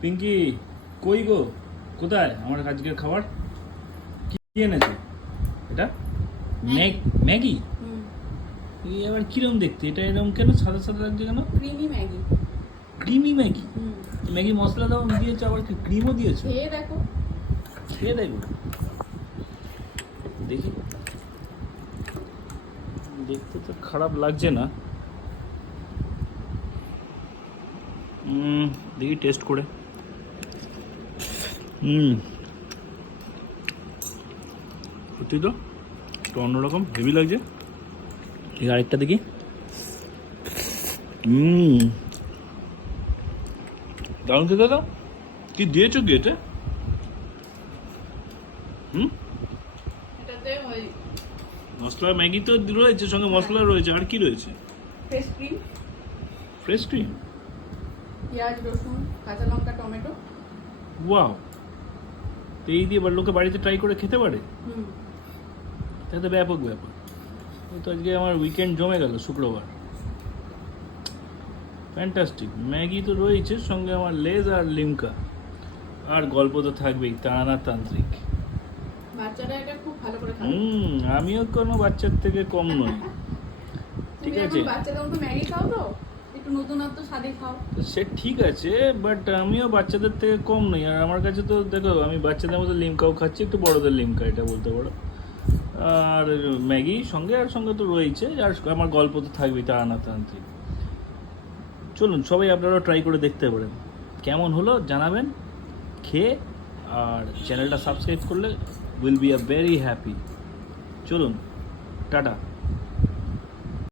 পিঙ্কি, কই গো? কোথায় আমার আজকের খাবার? কি এনেছে এটা? ম্যাগি? এই আবার কিরম দেখতে? এটা এরকম কেন সাদা সাদা লাগছে কেন? Creamy Maggi. Creamy Maggi? Maggi মশলা দাও দিয়েছো, আবার কি ক্রিমও দিয়েছো? খেয়ে দেখো। খেয়ে দেখো, দেখি। দেখতে তো খারাপ লাগছে না। দেখি টেস্ট করে। সত্যি তো একটু অন্যরকম, হেভি লাগছে। এই আরেকটা দেখি। দারুণ খেতে দাও। কি দিয়েছো কি এটা? এটাতে ওই মশলা ম্যাগি তো রয়েছে, সঙ্গে মশলা রয়েছে, আর কি রয়েছে? ফ্রেশ ক্রিম, ফ্রেশ ক্রিম, পেঁয়াজ, রসুন, কাঁচা লঙ্কা, টমেটো। ওয়াও! এই দিয়ে লোকে বাড়িতে ট্রাই করে খেতে পারে? এটা তো ব্যাপক ব্যাপার। এই তো আজকে আমার উইকেন্ড জমে গেল, শুক্রবার। ফ্যান্টাস্টিক। ম্যাগি তো রয়েছে, সঙ্গে আমার লেজ আর লিমকা, আর গল্প তো থাকবেই, তাড়ানা তান্ত্রিক। বাচ্চারা এটা খুব ভালো করে খায়। আমিও কোনো বাচ্চার থেকে কম নই। ঠিক আছে, বাচ্চাদের মতো ম্যাগি খাও তো, একটু নতুনত্ব স্বাদে খাও। সে ঠিক আছে, বাট আমিও বাচ্চাদের থেকে কম নই। আর আমার কাছে তো দেখো, আমি বাচ্চাদের মতো লিমকাও খাচ্ছি, একটু বড়দের লিমকা এটা বলতে পারো। আর ম্যাগি সঙ্গে, আর সঙ্গে তো রয়েছে, আর আমার গল্প তো থাকবেই, তাড়ানা তান্ত্রিক। চলুন সবাই আপনারা ট্রাই করে দেখতে পারেন, কেমন হলো জানাবেন খেয়ে। আর চ্যানেলটা সাবস্ক্রাইব করলে will be a very happy. চলুন, টাটা।